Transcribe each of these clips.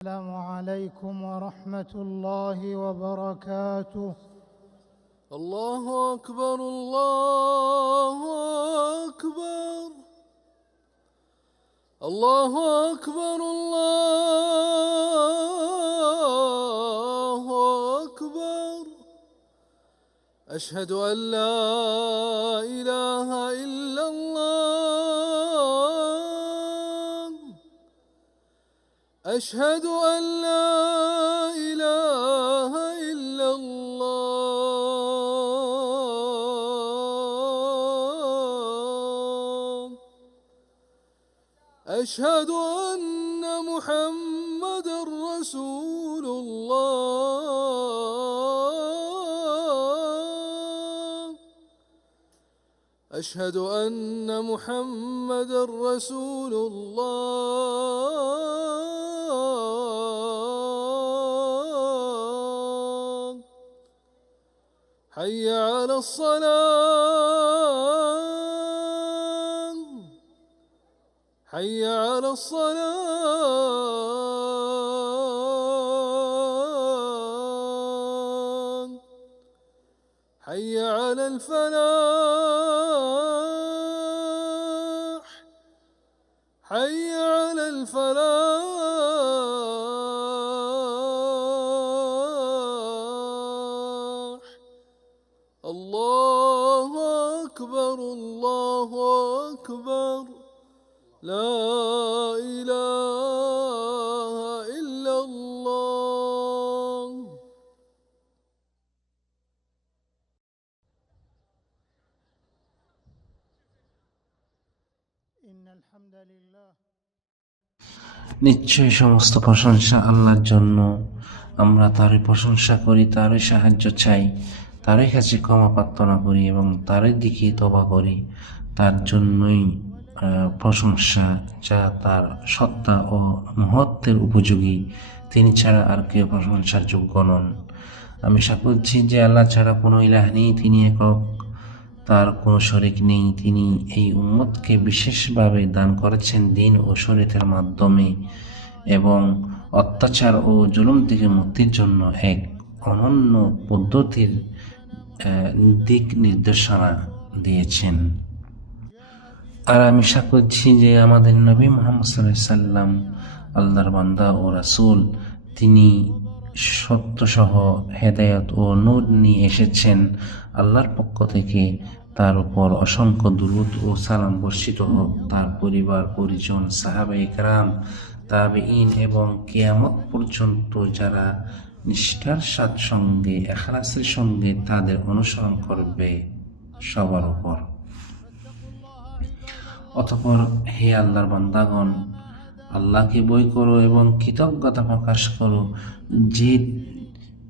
السلام عليكم ورحمة الله وبركاته. الله أكبر الله أكبر الله أكبر الله أكبر أشهد أن لا إله إلا الله أشهد أن لا إله إلا الله أشهد أن محمدًا رسول الله أشهد أن محمدًا رسول الله حي على الصلاة حي على الصلاة حي على الفلاح حي على الفلاح الله أكبر الله أكبر لا إله إلا الله. إن الحمد لله নিশ্চয়ই সমস্ত প্রশংসা আল্লাহর জন্য। আমরা তারই প্রশংসা করি, তারই সাহায্য চাই, তারই কাছে ক্ষমা প্রার্থনা করি এবং তারই দিকে তওবা করি। তার জন্যই প্রশংসা, যা তার সত্তা ও মহত্বের উপযোগী। তিনি ছাড়া আর কেউ প্রশংসার যোগ্য নন। আমি সাক্ষ্য দিচ্ছি যে আল্লাহ ছাড়া কোনো ইলাহ নেই, তিনি একক, তার কোনো শরিক নেই। তিনি এই উম্মতকে বিশেষভাবে দান করেছেন দ্বীন ও শরীয়তের মাধ্যমে এবং অত্যাচার ও জুলুম থেকে মুক্তির জন্য এক অনন্য পদ্ধতির দিক নির্দেশনা দিয়েছেন। আর আমি সাক্ষ্য দিচ্ছি যে আমাদের নবী মুহাম্মদ সাল্লাল্লাহু আলাইহি সাল্লাম আল্লাহর বান্দা ও রাসূল। তিনি সত্যসহ হেদায়েত ও নূর নিয়ে এসেছেন আল্লাহর পক্ষ থেকে। তার উপর অসংখ্য দুরূদ ও সালাম বর্ষিত হোক। তার পরিবার পরিজন, সাহাবায়ে কেরাম, তাবেঈন এবং কিয়ামত পর্যন্ত যারা নিষ্ঠার সঙ্গে ইখলাসের সঙ্গে তাদের অনুসরণ করবে সবার উপর। অতঃপর হে আল্লাহর বান্দাগণ, আল্লাহকে ভয় করো এবং কৃতজ্ঞতা প্রকাশ করো যে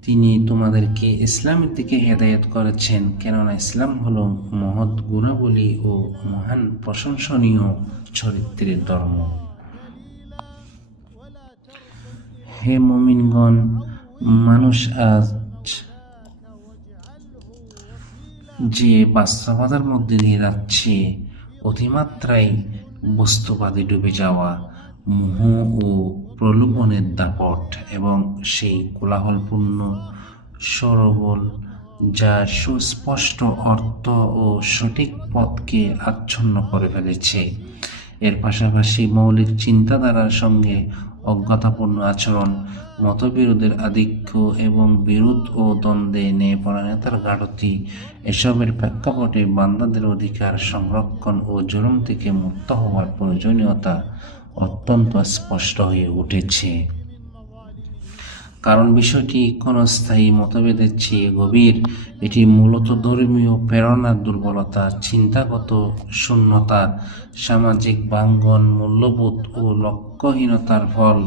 তিনি তোমাদেরকে ইসলামের দিকে হেদায়েত করেছেন, কেননা ইসলাম হলো মহৎ গুণাবলী ও মহান প্রশংসনীয় চরিত্রের ধর্ম। হে মুমিনগণ, মানুষ আজ যে বাস্তবতার মধ্যে দিয়ে যাচ্ছে, অতিমাত্রায় বস্তুবাদে ডুবে যাওয়া, মোহ ও প্রলোভনের দাপট এবং সেই কোলাহলপূর্ণ সরবল যা সুস্পষ্ট অর্থ ও সঠিক পথকে আচ্ছন্ন করে ফেলেছে। এর পাশাপাশি মৌলিক চিন্তাধারার সঙ্গে অজ্ঞতাপূর্ণ আচরণ, মতবিরোধের আধিক্য এবং বিরোধ ও দ্বন্দ্বে ন্যায়পরায়ণতার ঘাটতি, এসবের প্রেক্ষাপটে বান্দাদের অধিকার সংরক্ষণ ও জুলুম থেকে মুক্ত হওয়ার প্রয়োজনীয়তা অত্যন্ত স্পষ্ট হয়ে উঠেছে। কারণ বিষয়টি কোনো স্থায়ী মতভেদের চেয়ে গভীর। এটি মূলত ধর্মীয় প্রেরণার দুর্বলতা, চিন্তাগত শূন্যতা, সামাজিক ভাঙ্গন, মূল্যবোধ ও লক্ষ্যহীনতার ফল,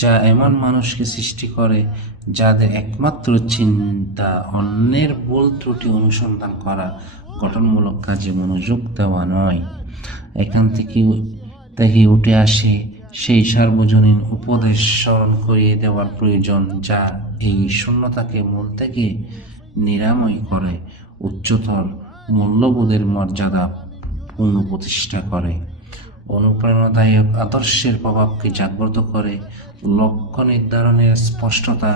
যা এমন মানুষকে সৃষ্টি করে যাদের একমাত্র চিন্তা অন্যের ভুল ত্রুটি অনুসন্ধান করা, গঠনমূলক কাজে মনোযোগ দেওয়া নয়। এখান থেকে উঠে আসে সেই সার্বজনীন উপদেশ স্মরণ করিয়ে দেওয়ার প্রয়োজন, যা এই শূন্যতাকে মূল থেকে নিরাময় করে উচ্চতর মূল্যবোধের মর্যাদা পুনঃপ্রতিষ্ঠা করে অনুপ্রেরণাদায়ক আদর্শের প্রভাবকে জাগ্রত করে, লক্ষ্য নির্ধারণের স্পষ্টতা,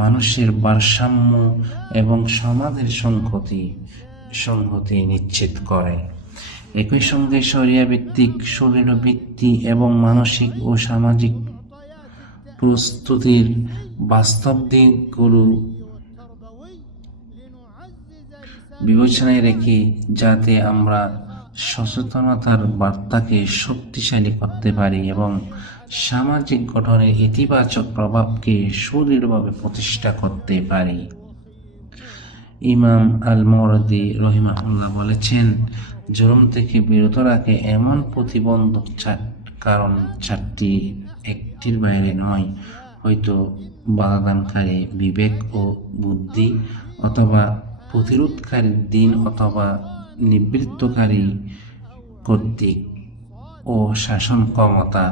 মানুষের ভারসাম্য এবং সমাজের সংহতি নিশ্চিত করে। একই সঙ্গে শরিয়া ভিত্তিক শরীরবৃত্তি এবং মানসিক ও সামাজিক প্রস্তুতির বাস্তব দিকগুলো বিবেচনায় রেখে যাতে আমরা সচেতনতার বার্তাকে শক্তিশালী করতে পারি এবং সামাজিক গঠনের ইতিবাচক প্রভাবকে সুদৃঢ়ভাবে প্রতিষ্ঠা করতে পারি। ইমাম আল মাওয়ারদি রহিমাহুল্লাহ বলেছেন, জুলুম থেকে বিরত রাখে এমন প্রতিবন্ধক কারণ চারটি একটির বাইরে নয়। হয়তো বাধাদানকারী বিবেক ও বুদ্ধি, অথবা প্রতিরোধকারী দিন, অথবা নিবৃত্তকারী কর্তৃক ও শাসন ক্ষমতা,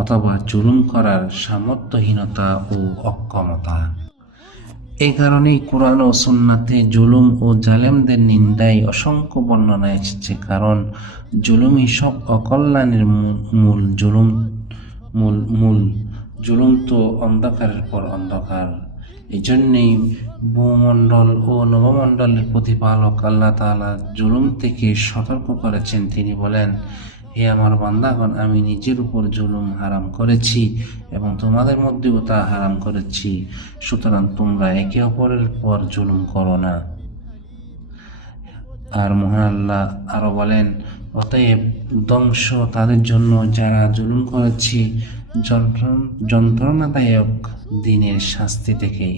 অথবা জুলুম করার সামর্থ্যহীনতা ও অক্ষমতা। এই কারণেই কোরআন ও সুন্নাতে জুলুম ও জালেমদের নিন্দায় অসংখ্য বর্ণনা এসেছে, কারণ জুলুমই সব অকল্যাণের মূল। জুলুম তো অন্ধকারের পর অন্ধকার। এই জন্যেই ভূমণ্ডল ও নবমণ্ডলের প্রতিপালক আল্লাহ তাআলা জুলুম থেকে সতর্ক করেছেন। তিনি বলেন, হে আমার বান্দাগণ, আমি নিজের উপর জুলুম হারাম করেছি এবং তোমাদের মধ্যেও তা হারাম করেছি, সুতরাং তোমরা একে অপরের পর জুলুম করো না। আর মহান আল্লাহ আরো বলেন, অতএব ধ্বংস তাদের জন্য যারা জুলুম করেছে যন্ত্রণাদায়ক দিনের শাস্তি থেকে।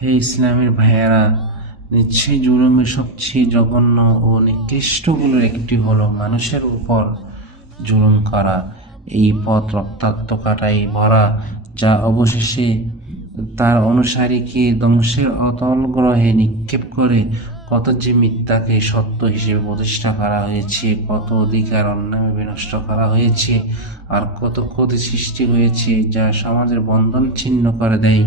হে ইসলামের ভাইয়েরা, নিশ্চয়ই জুলুমের সবচেয়ে জঘন্য ও নিকৃষ্টগুলোর একটি হলো মানুষের উপর জুলুম করা। এই পথ রক্তাক্তকাটায় ভরা, যা অবশেষে তার অনুসারীকে ধ্বংসের অতল গ্রহে নিক্ষেপ করে। কত যে মিথ্যাকে সত্য হিসেবে প্রতিষ্ঠা করা হয়েছে, কত অধিকার অন্যায় বিনষ্ট করা হয়েছে, আর কত ক্ষতি সৃষ্টি হয়েছে যা সমাজের বন্ধন ছিন্ন করে দেয়।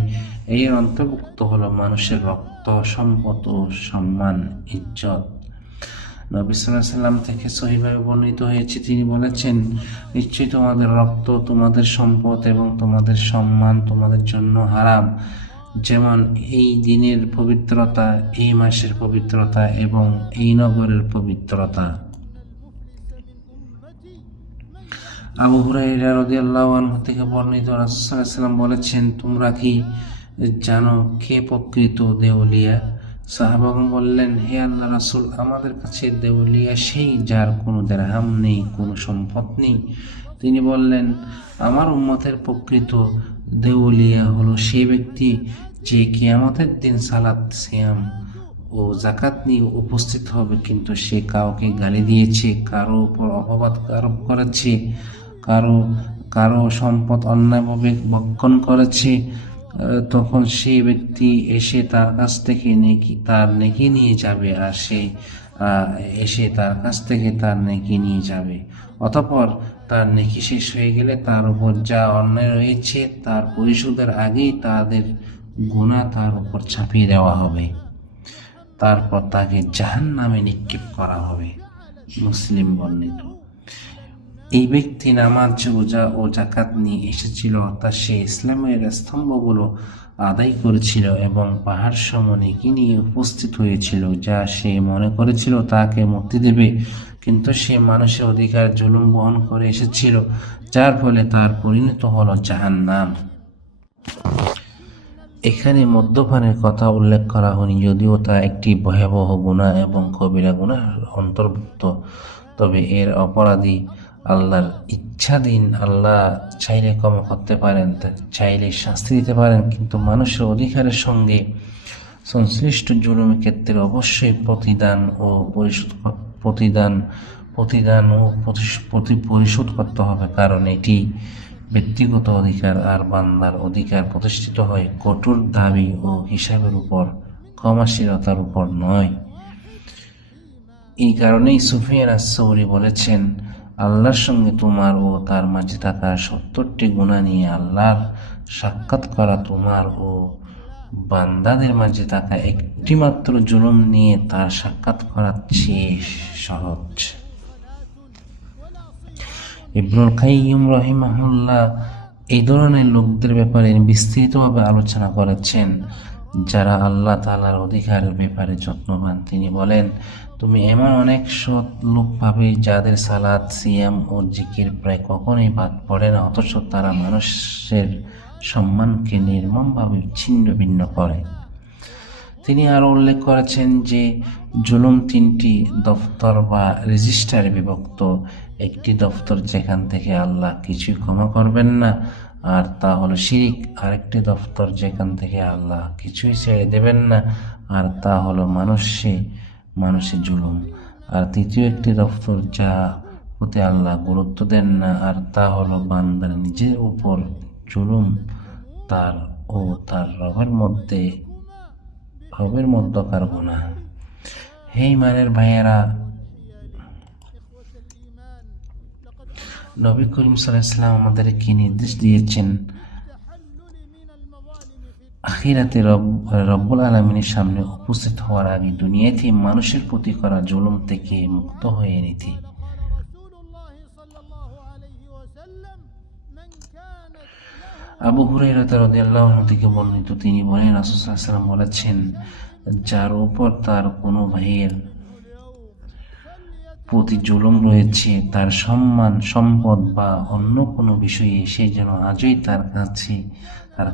এর অন্তর্ভুক্ত হলো মানুষের রক্ত, সম্পদ ও সম্মান, ইজ্জত। নবী সাল্লাল্লাহু আলাইহি ওয়াসাল্লাম থেকে সহিহভাবে বর্ণিত হয়েছে, তিনি বলেছেন, নিশ্চয়ই তোমাদের রক্ত, তোমাদের সম্পদ এবং তোমাদের সম্মান তোমাদের জন্য হারাম, যেমন এই দিনের পবিত্রতা, এই মাসের পবিত্রতা এবং এই নগরের পবিত্রতা। আবু হুরায়রা রাদিয়াল্লাহু আনহু থেকে বর্ণিত, রাসূল সাল্লাল্লাহু আলাইহি ওয়াসাল্লাম বলেছেন, তোমরা কি জানো কে প্রকৃত দেউলিয়া? সাহাবাগণ বললেন, হে আল্লাহর রাসূল, আমাদের কাছে দেউলিয়া সেই যার কোনো দিরহাম নেই, কোনো সম্পদ নেই। তিনি বললেন, আমার উম্মতের প্রকৃত দেউলিয়া হলো সেই ব্যক্তি যে কিয়ামতের দিন সালাত, সিয়াম ও যাকাত নিয়ে উপস্থিত হবে, কিন্তু সে কাউকে গালি দিয়েছে, কারো উপর অপবাদ আরোপ করেছে, কারো সম্পদ অন্যায়ভাবে ভক্ষণ করেছে। তখন সেই ব্যক্তি এসে তার কাছ থেকে তার নেকি নিয়ে যাবে, আর সে এসে তার কাছ থেকে তার নেকি নিয়ে যাবে। অতঃপর তার নেকি শেষ হয়ে গেলে তার উপর যা অন্যায় রয়েছে তার পরিশোধের আগেই তাদের গুনাহ তার উপর চাপিয়ে দেওয়া হবে, তারপর তাকে জাহান্নামে নিক্ষেপ করা হবে। মুসলিম বর্ণিত। এই ব্যক্তি নামাজ, রোজা ও যাকাত নিয়ে এসেছিল, অর্থাৎ সে ইসলামের স্তম্ভগুলো আদায় করেছিল এবং পাহাড় সম নেকি নিয়ে উপস্থিত হয়েছিল, যা সে মনে করেছিল তাকে মুক্তি দেবে, কিন্তু সে মানুষের অধিকার জুলুম বহন করে এসেছিল, যার ফলে তার পরিণত হলো জাহান্নাম। এখানে মদ্যপানের কথা উল্লেখ করা হয়নি, যদিও তা একটি ভয়াবহ গুনাহ এবং কবিরা গুনাহের অন্তর্ভুক্ত। তবে এর অপরাধী আল্লাহর ইচ্ছাধীন। আল্লাহ চাইলে ক্ষমা করতে পারেন, চাইলে শাস্তি দিতে পারেন, কিন্তু মানুষের অধিকারের সঙ্গে সংশ্লিষ্ট জুলুমের ক্ষেত্রে অবশ্যই পরিশোধ করতে হবে, কারণ এটি ব্যক্তিগত অধিকার, আর বান্দার অধিকার প্রতিষ্ঠিত হয় কঠোর দাবি ও হিসাবের উপর, ক্ষমাশীলতার উপর নয়। এই কারণেই সুফিয়ান আস-সাউরি বলেছেন, আল্লাহর সঙ্গে তোমার ও তার মাঝে থাকা 70টি গুনাহ নিয়ে আল্লাহর সাক্ষাৎ করা তোমার ও বান্দাদের মাঝে থাকা একটি মাত্র জুলুম নিয়ে তার সাক্ষাৎ করার চেয়ে সহজ। ইবনুল কাইয়্যিম রাহিমাহুল্লাহ এই ধরনের লোকদের ব্যাপারে বিস্তৃতভাবে আলোচনা করেছেন যারা আল্লাহ তাআলার অধিকারের ব্যাপারে যত্নবান। তিনি বলেন, তুমি এমন অনেক সৎ লোক পাবে যাদের সালাত, সিয়াম ও জিকির প্রায় কখনোই বাদ পড়ে না, অথচ তারা মানুষের সম্মানকে নির্মমভাবে ছিন্ন ভিন্ন করে। তিনি আরও উল্লেখ করেছেন যে জুলুম 3টি দফতর বা রেজিস্টারে বিভক্ত। একটি দফতর যেখান থেকে আল্লাহ কিছুই ক্ষমা করবেন না, আর তা হলো শিরিক। আরেকটি দফতর যেখান থেকে আল্লাহ কিছুই ছেড়ে দেবেন না, আর তা হলো মানুষে জুলুম। আর তৃতীয় একটি দফতর যা হতে আল্লাহ গুরুত্ব দেন না, আর তা হলো বান্দার নিজের উপর জুলুম তার ও তার রবের মধ্যকার গুনাহ। হে ঈমানের ভাইয়েরা, নবী করিম সাল্লাল্লাহু আলাইহি ওয়াসাল্লাম আমাদেরকে নির্দেশ দিয়েছেন আখিরাতে রব্বুল আলামিনের সামনে উপস্থিত হওয়ার আগে দুনিয়াতে মানুষের প্রতি করা জুলুম থেকে মুক্ত হয়ে নিতে। আবু হুরায়রা রাদিয়াল্লাহু আনহু থেকে বর্ণিত, তিনি বলেন, রাসূল সাল্লাল্লাহু আলাইহি ওয়াসাল্লাম বলেছেন, যার উপর তার কোনো ভাইয়ের প্রতি জুলুম রয়েছে, তার সম্মান, সম্পদ বা অন্য কোনো বিষয়ে, সে যেন আজই তার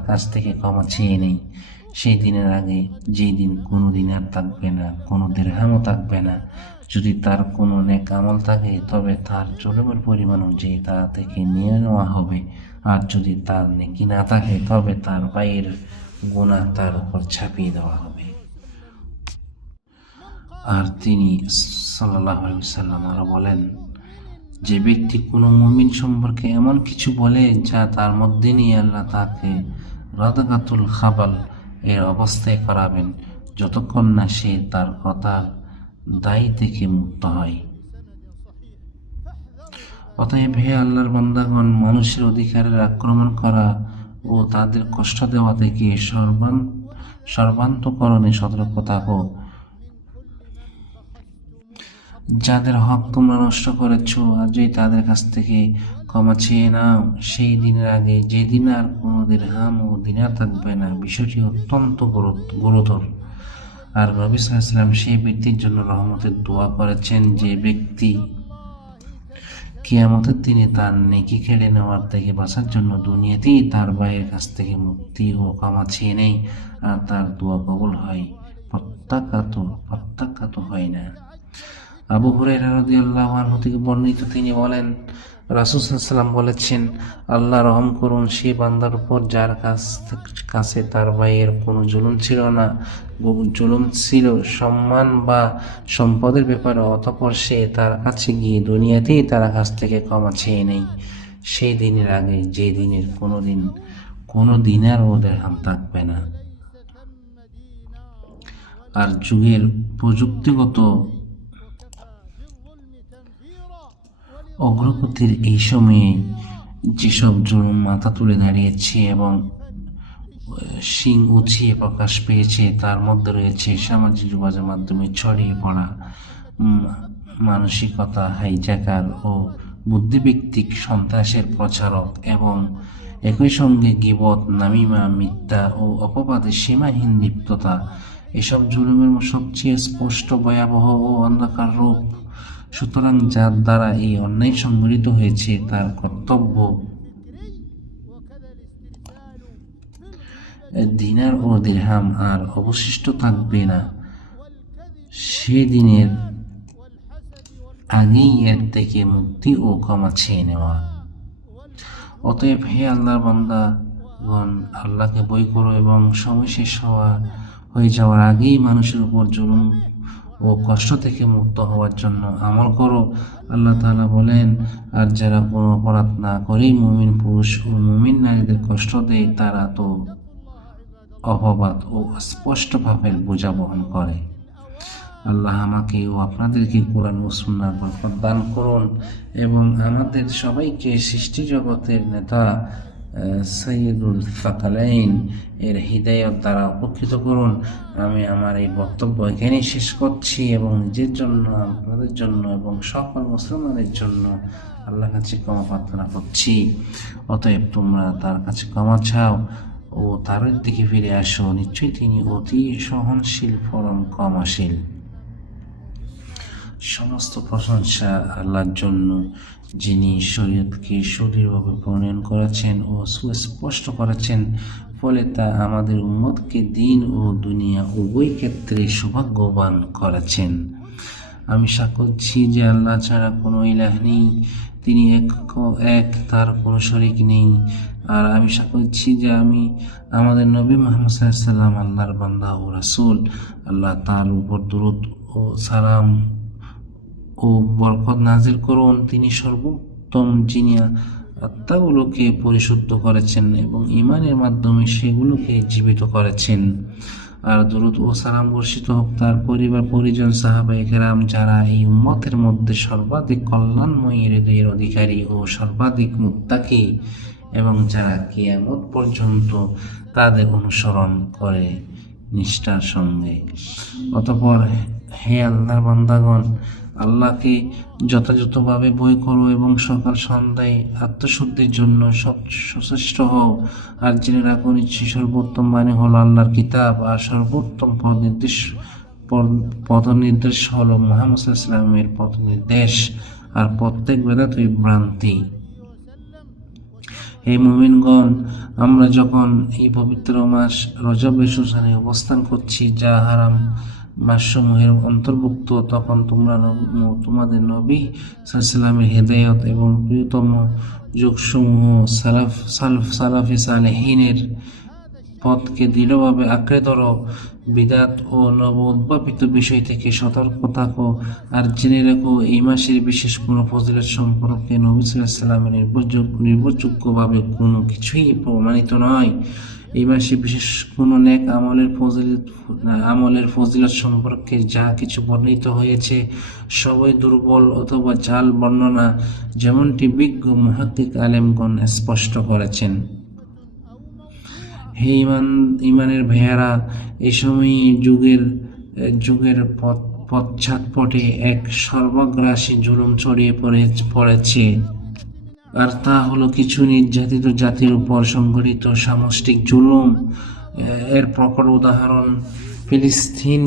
কাছ থেকে ক্ষমা চেয়ে নেই। সেই দিনের আগে, যেই দিন কোনো দিনার থাকবে না, কোনো দিরহামও থাকবে না। যদি তার কোনো নেক আমল থাকে তবে তার জুলুমের পরিমাণ অনুযায়ী তা থেকে নিয়ে নেওয়া হবে, আর যদি তার নেকি না থাকে তবে তার ভাইয়ের গুনাহ তার উপর ছাপিয়ে দেওয়া হবে। আর তিনি সাল্লাল্লাহু আলাইহি ওয়াসাল্লাম আরো বলেন, যে ব্যক্তি কোনো মুমিন সম্পর্কে এমন কিছু বলে যা তার মধ্যে নিয়ে আল্লাহ তাকে রাদাকাতুল খাবাল এর অবস্থায় করাবেন যতক্ষণ না সে তার কথার দায় থেকে মুক্ত হয়। অতএব হে আল্লাহর বান্দাগণ, মানুষের অধিকারের আক্রমণ করা ও তাদের কষ্ট দেওয়া থেকে সর্বান্তকরণে সতর্ক থাকো। যাদের হক তোমরা নষ্ট করেছ, আজই তাদের কাছ থেকে ক্ষমা চেয়ে নাও সেই দিনের আগে, যেদিন আর কোনো দিরহাম ও দিনার থাকবে না। বিষয়টি অত্যন্ত গুরুতর। আর নবী সাল্লাল্লাহু আলাইহি ওয়াসাল্লাম সেই ব্যক্তির জন্য রহমতের দোয়া করেছেন যে ব্যক্তি কিয়ামতের দিনে তার নেকি কেড়ে নেওয়ার থেকে বাঁচার জন্য দুনিয়াতেই তার ভাইয়ের কাছ থেকে মুক্তি ও ক্ষমা চেয়ে নেয়, আর তার দোয়া কবুল হয়, প্রত্যাখ্যাত হয় না। আবু হুরায়রা রাদিয়াল্লাহু আনহু থেকে বর্ণিত, তিনি বলেন, রাসূল সাল্লাল্লাহু আলাইহি ওয়াসাল্লাম বলেছেন, আল্লাহ রহম করুন সেই বান্দার উপর যার কাছে তার ভাইয়ের কোনো জুলুম ছিল না, জুলুম ছিল সম্মান বা সম্পদের ব্যাপারে, অতঃপর সে তার কাছে গিয়ে দুনিয়াতেই তার কাছ থেকে ক্ষমা চেয়ে নেই সেই দিনের আগে, যে দিনের কোনো দিনার ও দিরহাম থাকবে না। আর যুগের প্রযুক্তিগত অগ্রগতির এই সময়ে যেসব জুলুম মাথা তুলে দাঁড়িয়েছে এবং শিং উঁচিয়ে প্রকাশ পেয়েছে, তার মধ্যে রয়েছে সামাজিক যোগাযোগ মাধ্যমে ছড়িয়ে পড়া মানসিকতা হাইজ্যাকার ও বুদ্ধিভিত্তিক সন্ত্রাসের প্রচারক, এবং একই সঙ্গে গীবত, নামিমা, মিথ্যা ও অপবাদের সীমাহীন লিপ্ততা। এসব জুলুমের সবচেয়ে স্পষ্ট, ভয়াবহ ও অন্ধকার রূপ। সুতরাং যার দ্বারা এই অন্যায় সংঘটিত হয়েছে তার কর্তব্য দিনার ও দিরহাম আর অবশিষ্ট থাকবে না, সেদিনের আগেই এর থেকে মুক্তি ও ক্ষমা চেয়ে নেওয়া। অতএব হে আল্লাহর বান্দাগণ, আল্লাহকে ভয় করো এবং সময় শেষ হয়ে যাওয়ার আগেই মানুষের উপর জুলুম ও কষ্ট থেকে মুক্ত হওয়ার জন্য আমল করো। আল্লাহ তাআলা বলেন, আর যারা কোনো অপরাধ না করেই মুমিন পুরুষ ও মুমিন নারীদের কষ্ট দেয়, তারা তো অপবাদ ও স্পষ্ট পাপের বোঝা বহন করে। আল্লাহ আমাকে ও আপনাদেরকে কোরআন ও সুন্নাহর বরকত দান করুন এবং আমাদের সবাইকে সৃষ্টি জগতের নেতা সাইয়্যিদুল সাকালাইন এর হিদায়াত দ্বারা উপকৃত করুন। আমি আমার এই বক্তব্য এখানেই শেষ করছি এবং নিজের জন্য, আপনাদের জন্য এবং সকল মুসলমানের জন্য আল্লাহর কাছে ক্ষমা প্রার্থনা করছি। অতএব তোমরা তার কাছে ক্ষমা চাও ও তার দিকে ফিরে আসো, নিশ্চয়ই তিনি অতি সহনশীল, পরম ক্ষমাশীল। সমস্ত প্রশংসা আল্লাহর জন্য, যিনি শরীয়তকে সুদৃঢ়ভাবে প্রণয়ন করেছেন ও সুস্পষ্ট করেছেন, ফলে তা আমাদের উম্মতকে দিন ও দুনিয়া উভয় ক্ষেত্রে সৌভাগ্যবান করেছেন। আমি সাক্ষ্য দিচ্ছি যে আল্লাহ ছাড়া কোনো ইলাহ নেই, তিনি এক, তার কোনো শরীক নেই। আর আমি সাক্ষ্য দিচ্ছি যে আমাদের নবী মুহাম্মদ সাল্লাল্লাহু আলাইহি ওয়াসাল্লাম আল্লাহর বান্দা ও রাসূল। আল্লাহ তার উপর দরুদ ও সালাম ও বরকত নাজিল করুন। তিনি সর্বোত্তম, যিনি আত্মাগুলোকে পরিশুদ্ধ করেছেন এবং ঈমানের মাধ্যমে সেগুলোকে জীবিত করেছেন। আর দরুদ ও সালাম বর্ষিত হোক তার পরিবার, পরিজন, সাহাবায়ে কেরাম, যারা এই উম্মতের মধ্যে সর্বাধিক কল্যাণময়ী হৃদয়ের অধিকারী ও সর্বাধিক মুত্তাকি এবং যারা কিয়ামত পর্যন্ত তাদের অনুসরণ করে নিষ্ঠার সঙ্গে। অতঃপর হে আল্লাহর বান্দাগণ, আল্লাহকে যথাযথভাবে ভয় করো এবং সকাল সন্ধ্যায় আত্মশুদ্ধির জন্য সচেষ্ট হও। আর জেনে রাখো, নিশ্চয়ই সর্বোত্তম বাণী হলো আল্লাহর কিতাব, আর সর্বোত্তম পথনির্দেশ হলো মুহাম্মদ সাল্লাল্লাহু আলাইহি ওয়াসাল্লামের পথনির্দেশ, আর প্রত্যেক বেদাতই ভ্রান্তি। হে মুমিনগণ, আমরা যখন এই পবিত্র মাস রজবের সুসানে অবস্থান করছি, যা হারাম মাসসমূহের অন্তর্ভুক্ত, তখন তোমরা তোমাদের নবী সাল্লাল্লাহু আলাইহি ওয়াসাল্লামের হেদায়েত এবং প্রিয়তম যুগসমূহ সালাফে সালেহিনের পথকে দৃঢ়ভাবে আঁকড়ে ধরো। বিদআত ও নব উদ্ভাবিত বিষয় থেকে সতর্ক থাকো। আর জেনে রাখো, এই মাসের বিশেষ কোনো ফজিলত সম্পর্কে নবী সাল্লাল্লাহু আলাইহি ওয়াসাল্লামের নির্ভরযোগ্যভাবে কোনো কিছুই প্রমাণিত নয়। এই মাসে বিশেষ কোনো নেক আমলের ফজিলত সম্পর্কে যা কিছু বর্ণিত হয়েছে সবই দুর্বল অথবা জাল বর্ণনা, যেমনটি বিজ্ঞ মুহাদ্দিস আলেমগণ স্পষ্ট করেছেন। হে ইমানের ভাইয়েরা, এই সময় যুগের পশ্চাৎপটে এক সর্বগ্রাসী জুলুম ছড়িয়ে পড়েছে, আর তা হলো কিছু নির্যাতিত জাতির উপর সংঘটিত সামষ্টিক জুলুম। এর প্রকট উদাহরণ ফিলিস্তিন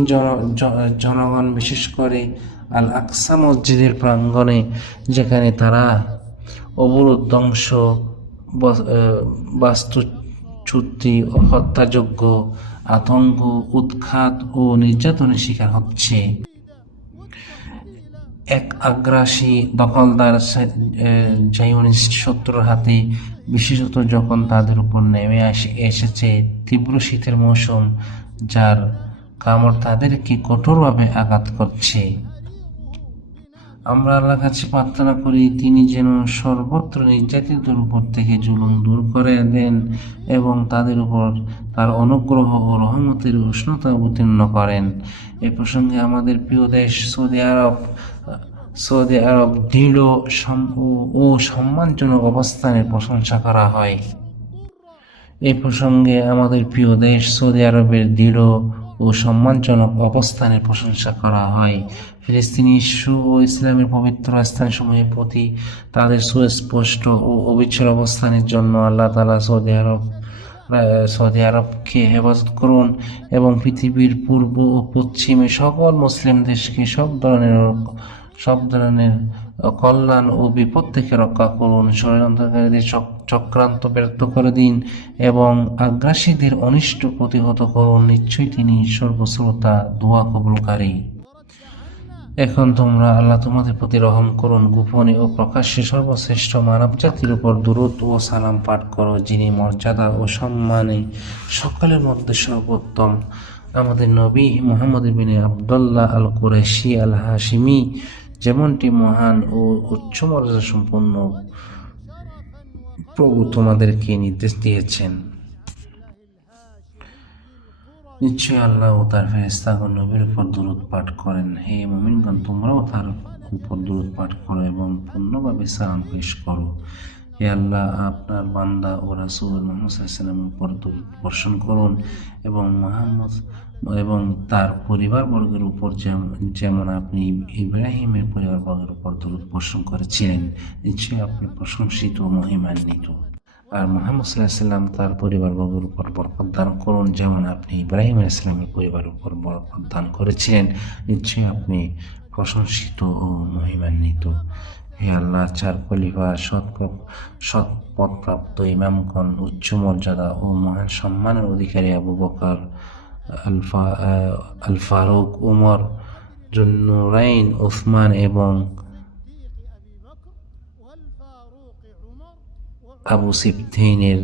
জনগণ, বিশেষ করে আল আকসা মসজিদের প্রাঙ্গণে, যেখানে তারা অবরোধ, ধ্বংস, বাস্তুচ্যুতি, হত্যাযজ্ঞ, আতঙ্ক, উৎখাত ও নির্যাতনের শিকার হচ্ছে। এক আগ্রাসী দখলদার জায়োনিস্ট শত্রুর হাতে, বিশেষত যখন তাদের উপর নেমে এসেছে তীব্র শীতের মৌসুম, যার কামড় তাদেরকে কঠোরভাবে আঘাত করছে। আমরা আল্লাহর কাছে প্রার্থনা করি, তিনি যেন সর্বত্র নির্যাতিতদের উপর থেকে জুলুম দূর করে দেন এবং তাদের উপর তার অনুগ্রহ ও রহমতের উষ্ণতা অবতীর্ণ করেন। এ প্রসঙ্গে আমাদের প্রিয় দেশ সৌদি আরব দৃঢ় ও সম্মানজনক অবস্থানের প্রশংসা করা হয়। এই প্রসঙ্গে আমাদের প্রিয় দেশ সৌদি আরবের দৃঢ় ও সম্মানজনক অবস্থানের প্রশংসা করা হয়। ফিলিস্তিনি ইস্যু ও ইসলামের পবিত্র স্থানসমূহের প্রতি তাদের সুস্পষ্ট ও অবিচল অবস্থানের জন্য আল্লাহ তাআলা সৌদি আরবকে হেফাজত করুন এবং পৃথিবীর পূর্ব ও পশ্চিমে সকল মুসলিম দেশকে সব ধরনের কল্যাণ ও বিপদ থেকে রক্ষা করুন। ষড়যন্ত্রকারীদের চক্রান্ত ব্যর্থ করে দিন এবং আগ্রাসীদের অনিষ্ট প্রতিহত করুন। নিশ্চয়ই তিনি সর্বশ্রোতা, দোয়া কবুলকারী। এখন তোমরা আল্লাহ তোমাদের প্রতি রহম করুন, গোপনে ও প্রকাশ্যে সর্বশ্রেষ্ঠ মানব জাতির উপর দুরূদ ও সালাম পাঠ করো, যিনি মর্যাদা ও সম্মানে সকলের মধ্যে সর্বোত্তম। আমাদের নবী মুহাম্মদ ইবনে আবদুল্লাহ আল কুরাইশি আল হাশিমি যেমনটি মহান ও উচ্চ মর্যাদা সম্পন্ন প্রভু তোমাদেরকে নির্দেশ দিয়েছেন। নিশ্চয় আল্লাহ ও তার ফেরেশতাগণ নবীর উপর দুরূদ পাঠ করেন। হে মুমিনগণ, তোমরাও তার উপর দুরূদ পাঠ করো এবং পূর্ণভাবে সালাম পেশ করো। হে আল্লাহ, আপনার বান্দা ও রাসূল মুহাম্মদ সাল্লাল্লাহু আলাইহি ওয়াসাল্লামের উপর দুরূদ বর্ষণ করুন এবং তার পরিবারবর্গের উপর যেমন আপনি ইব্রাহিমের পরিবারবর্গের উপর দুরূদ বর্ষণ করেছিলেন। নিশ্চয়ই আপনি প্রশংসিত ও মহিমান্বিত। আর মুহাম্মদ সাল্লাল্লাহু আলাইহি ওয়াসাল্লাম তার পরিবারবর্গের উপর বরকত দান করুন যেমন আপনি ইব্রাহিম আলাইহিস সালামের পরিবারের উপর বরকত দান করেছিলেন। নিশ্চয়ই আপনি প্রশংসিত ও মহিমান্বিত। হে আল্লাহ, চার খলিফা, সৎ পদপ্রাপ্ত ইমামগণ, উচ্চ মর্যাদা ও মহান সম্মানের অধিকারী আবু বকর, আল ফারুক, উমর, জুন্নুরাইন, উসমান এবং আবু সিবতৈনের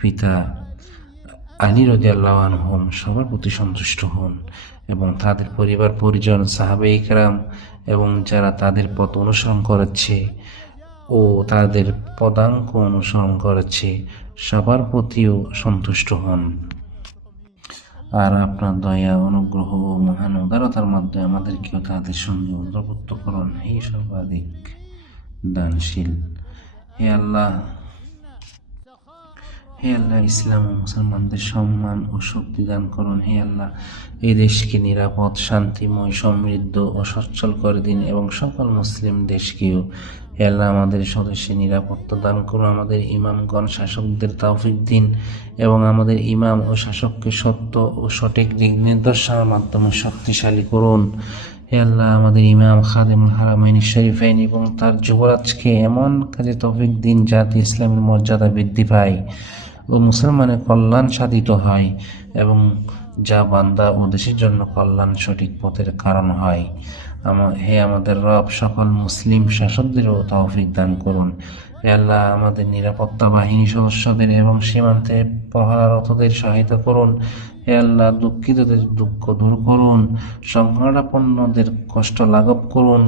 পিতা আলী রাদিয়াল্লাহু আনহুম সবার প্রতি সন্তুষ্ট হন এবং তাদের পরিবার পরিজন, সাহাবে ইকরাম এবং যারা তাদের পথ অনুসরণ করেছে ও তাদের পদাঙ্ক অনুসরণ করেছে সবার প্রতিও সন্তুষ্ট হন। আর আপনার দয়া, অনুগ্রহ ও মহান উদারতার মাধ্যমে আমাদেরকেও তাদের সঙ্গে অন্তর্ভুক্ত করুন। হে সর্বাধিক দানশীল। হে আল্লাহ, ইসলাম ও মুসলমানদের সম্মান ও শক্তি দান করুন। হে আল্লাহ, এই দেশকে নিরাপদ, শান্তিময়, সমৃদ্ধ ও সচ্ছল করে দিন এবং সকল মুসলিম দেশকেও হে আল্লাহ আমাদের সদস্যে নিরাপত্তা দান করুন। আমাদের ইমামগণ, শাসকদের তৌফিক দিন এবং আমাদের ইমাম ও শাসককে সত্য ও সঠিক দিক নির্দেশনার মাধ্যমে শক্তিশালী করুন। হে আল্লাহ, আমাদের ইমাম খাদেমুল হারামাইন শরীফাইন এবং তার যুবরাজকে এমন কাজে তৌফিক দিন যাতে ইসলামের মর্যাদা বৃদ্ধি পায় ও মুসলমানের কল্যাণ সাধিত হয় এবং যা বান্দা ও দেশের জন্য কল্যাণ সঠিক পথের কারণ হয়। হে আমাদের রব, সকল মুসলিম শাসকদেরও তৌফিক দান করুন। হে আল্লাহ, আমাদের নিরাপত্তা বাহিনী সদস্যদের এবং সীমান্তে প্রহরারতদের সহায়তা করুন। হে আল্লাহ, দুঃখিতদের দুঃখ দূর করুন, সংকটাপন্নদের কষ্ট লাঘব করুন,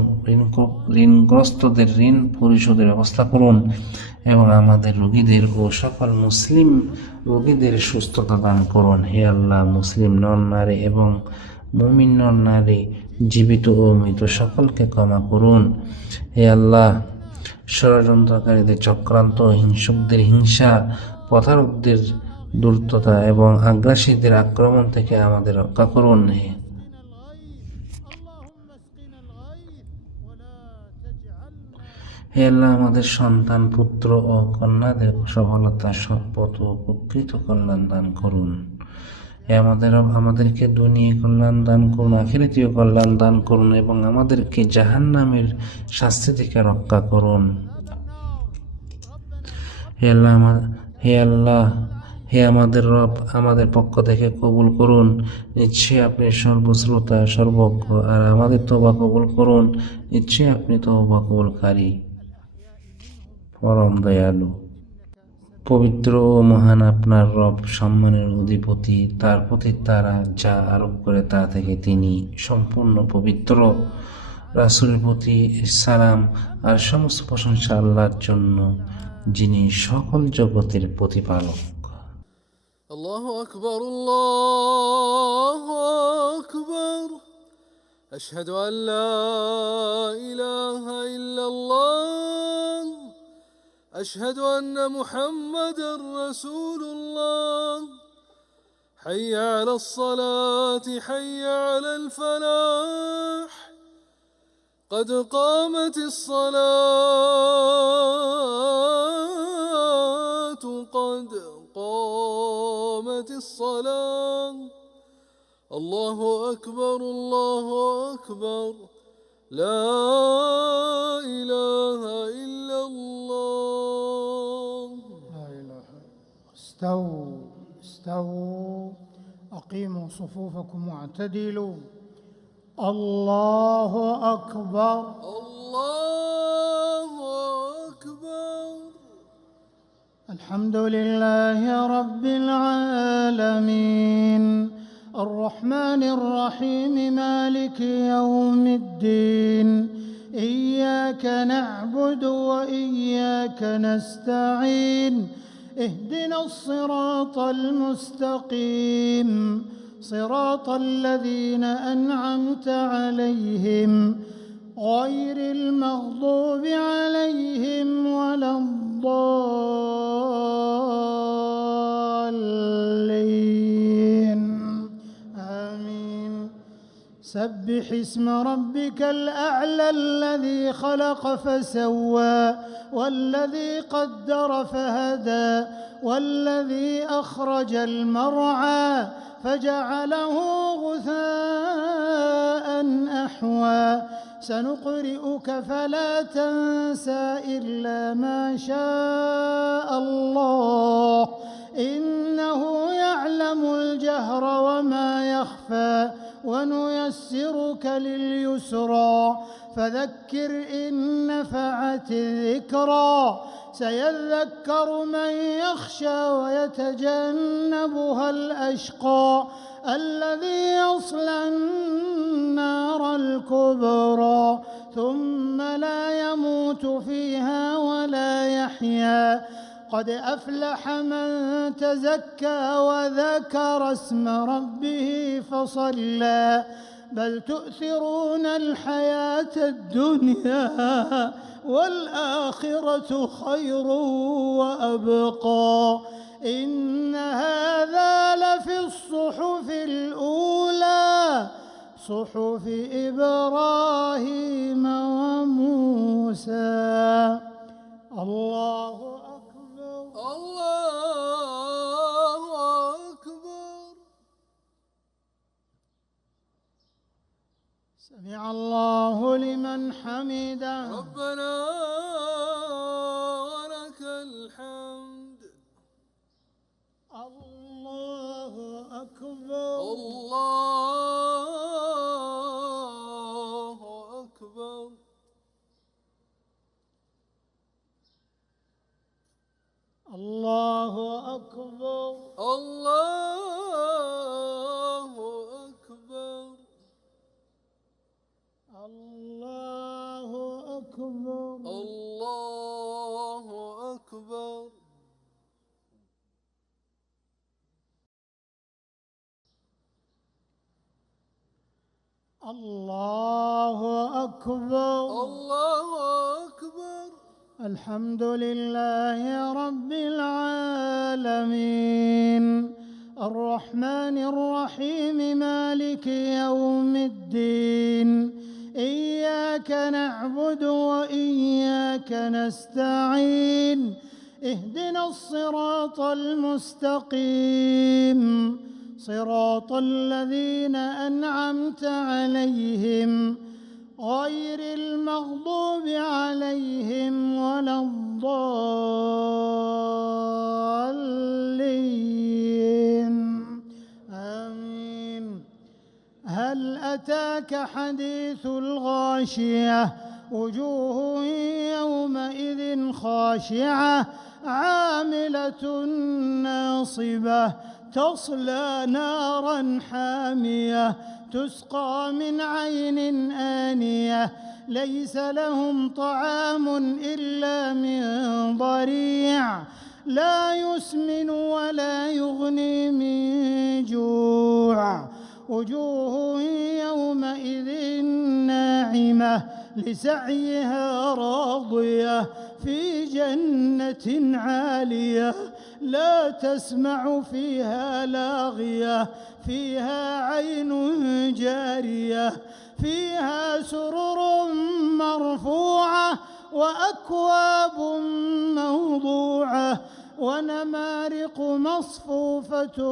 ঋণগ্রস্তদের ঋণ পরিশোধের ব্যবস্থা করুন এবং আমাদের রোগীদের ও সকল মুসলিম রোগীদের সুস্থতা দান করুন। হে আল্লাহ, মুসলিম নর নারী এবং মুমিন নর নারী, জীবিত ও মৃত সকলকে ক্ষমা করুন। হে আল্লাহ, ষড়যন্ত্রকারীদের চক্রান্ত, হিংসুকদের হিংসা, প্রতারকদের ধূর্ততা এবং আগ্রাসীদের আক্রমণ থেকে আমাদের রক্ষা করুন। হে আল্লাহ, আমাদের সন্তান, পুত্র ও কন্যাদের সফলতা, সৎপথ ও প্রকৃত কল্যাণ দান করুন। হে আমাদেরকে দুনিয়া কল্যাণ দান করুন, আখিরাতীয় কল্যাণ দান করুন এবং আমাদেরকে জাহান্নামের শাস্তি থেকে রক্ষা করুন। হে আমাদের রব, আমাদের পক্ষ থেকে কবুল করুন। নিশ্চয়ই আপনি সর্বশ্রোতা, সর্বজ্ঞ। আর আমাদের তওবা কবুল করুন। নিশ্চয়ই আপনি তওবা কবুলকারী, পরম দয়ালু। পবিত্র ও মহান আপনার রব, সম্মানের অধিপতি। তার প্রতি তারা যা আরোপ করে তা থেকে তিনি সম্পূর্ণ পবিত্র। রাসূলের প্রতি সালাম আর সমস্ত প্রশংসা আল্লাহর জন্য, যিনি সকল জগতের প্রতিপালক। আল্লাহু আকবার, আল্লাহু আকবার। আশহাদু আন লা ইলাহা ইল্লাল্লাহ। أشهد أن محمدًا رسول الله. حي على الصلاة، حي على الفلاح. قد قامت الصلاة، قد قامت الصلاة. الله أكبر، الله أكبر. لا إله إلا الله. لا إله. استووا أقيموا صفوفكم واعتدلوا. الله أكبر، الله أكبر. الحمد لله رب العالمين، الرحمن الرحيم، مالك يوم الدين. إياك نعبد وإياك نستعين. اهدنا الصراط المستقيم، صراط الذين أنعمت عليهم غير المغضوب عليهم ولا الضالين آمين. سبح اسم ربك الأعلى الذي خلق فسوى والذي قدر فهدى والذي أخرج المرعى فجعله غثاء أحوى سنقرئك فلا تنسى إلا ما شاء الله إنه يعلم الجهر وما يخفى ونيسرك لليسرى فذكر إن نفعت الذكرى سيذكر من يخشى ويتجنبها الأشقى الذي يصلى النار الكبرى ثم لا يموت فيها ولا يحيا قد أفلح من تزكى وذكر اسم ربه فصلى بل تؤثرون الحياة الدنيا والآخرة خير وأبقى إن هذا لفي الصحف الأولى صحف إبراهيم وموسى. الله أكبر الله أكبر. سمع الله لمن حمده. ربنا ولك الحمد. الله أكبر الله أكبر. الله أكبر الله أكبر. الله أكبر الله أكبر. الله أكبر الله أكبر. الحمد لله رب العالمين الرحمن الرحيم مالك يوم الدين إياك نعبد وإياك نستعين اهدنا الصراط المستقيم صراط الذين أنعمت عليهم غير المغضوب عليهم ولا الضالين آمين. هل أتاك حديث الغاشية وجوه يومئذ خاشعة عاملة ناصبة تصلى نارا حامية تسقى من عين آنية ليس لهم طعام إلا من ضريع لا يسمن ولا يغني من جوع وجوه يومئذ ناعمة لسعيها راضية في جنة عالية لا تسمع فيها لاغية فيها عين جارية فيها سرر مرفوعة وأكواب موضوعة ونمارق مصفوفة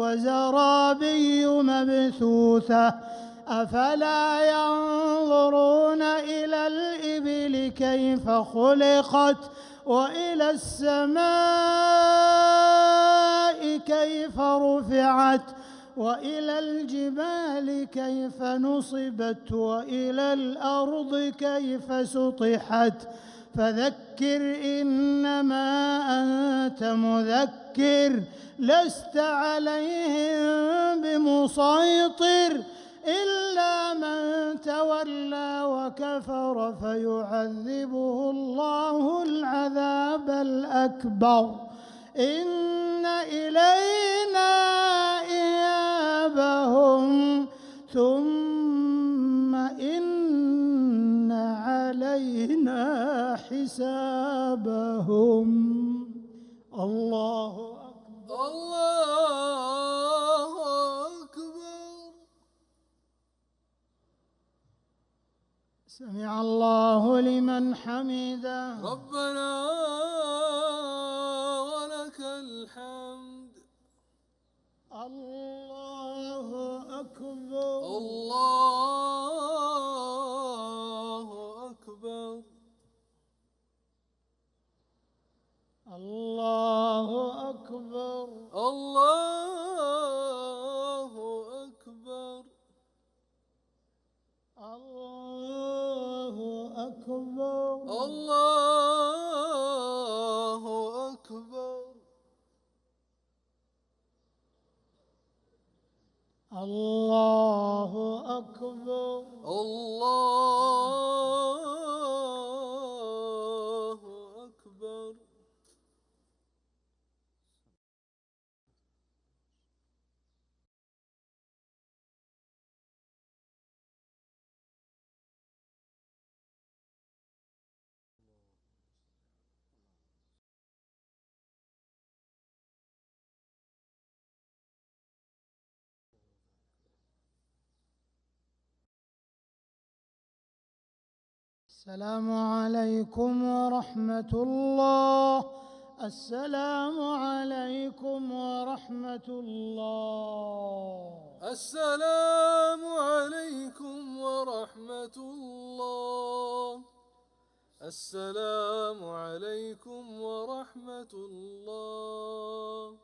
وزرابي مبثوثة أفلا ينظرون إلى الإبل كيف خلقت وإلى السماء كيف رفعت وإلى الجبال كيف نصبت وإلى الأرض كيف سطحت فذكر إنما أنت مذكر لست عليهم بمسيطر إلا من تولى وكفر فيعذبه الله العذاب الأكبر إن إلينا إيابهم حسابهم. الله أكبر. الله أكبر. سمع الله لمن حمده. ربنا ولك الحمد. الله أكبر. الله أكبر. الله أكبر. الله أكبر. الله أكبر. الله أكبر. الله أكبر. الله أكبر. السلام عليكم ورحمة الله. السلام عليكم ورحمة الله. السلام عليكم ورحمة الله. السلام عليكم ورحمة الله.